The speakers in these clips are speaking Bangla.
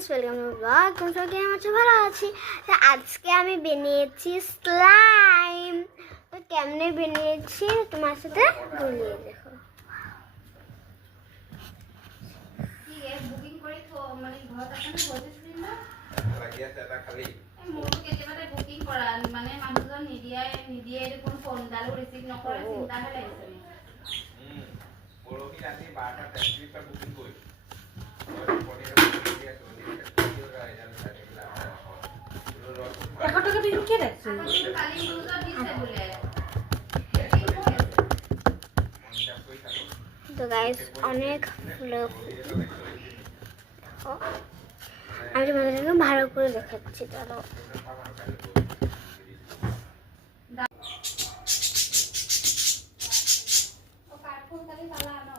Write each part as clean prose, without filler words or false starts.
फ्रेंड्स वेलकम टू ब्लॉग तुम सब কেমন আছো ভালো আছি তো আজকে আমি বানিয়েছি স্লাইম তো কেমনে বানিয়েছি তোমার সাথে বলিয়ে দেখো কি এ বুকিং কৰি তো মানে ঘৰত আছে না বলতেছিলি না লাগিয়া এটা খালি মোৰ কেতিয়াবা বুকিং কৰা মানে মানুহজন নিদিয়ে কোন ফোন ডালো ৰিসিভ নকৰে চিন্তাহে লাগিছে পৰহি ৰাতি 12টা 33 টা বুকিং কৰি টাকা বিল কে রাখছে কালি ইউজার দিছে বলে তো গাইস অনেক আমি তোমাদেরকে ভালো করে দেখাচ্ছি চলো ও কার্টুন কালি তালা আনো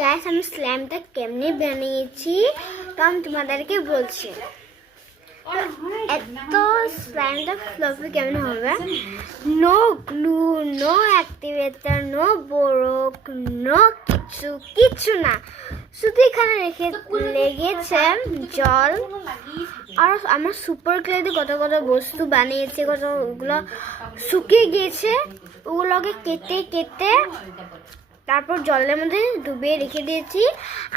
গাইস আমি স্ল্যামটা কেমনে বানিয়েছি তো আমি তোমাদেরকে বলছি এত স্লাইমটা ফ্লপি কেমন হবে no glue no activator no borax no কিছু না শুধু এখানে লেগেছে জল আর আমার সুপার ক্লে দিয়ে কত কত বস্তু বানিয়েছে কতগুলো শুকিয়ে গিয়েছে ওগুলোকে কেটে কেটে তারপর জলের মধ্যে ডুবিয়ে রেখে দিয়েছি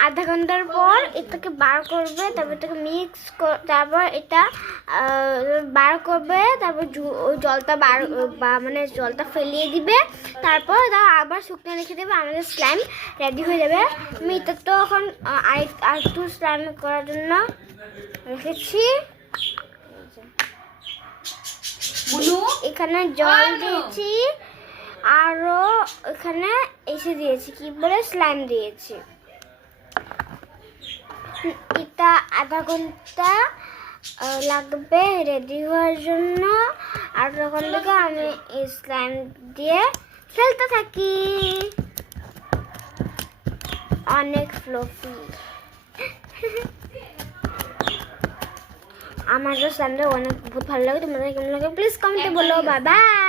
আধা ঘন্টার পর এটাকে বার করবে তারপর এটাকে মিক্স তারপর এটা বার করবে তারপর জলটা মানে জলটা ফেলিয়ে দিবে তারপর এটা আবার শুকনো রেখে দেবে আমাদের স্লাইম রেডি হয়ে যাবে আমি এটা তো এখন আরেকটু স্লাইম করার জন্য রেখেছি এখানে জল দিয়েছি আরো এখানে এসে দিয়েছি কি বলে স্লাইম দিয়েছি এটা আধা ঘন্টা লাগবে রেডি হওয়ার জন্য আর তখন থেকে আমি এই স্লাইম দিয়ে খেলতে থাকি অনেক ফ্লফি আমার স্লাইমটা অনেক বহুত ভালো লাগে তোমাদের কেমন লাগে প্লিজ কমেন্টে বলো বাই বাই।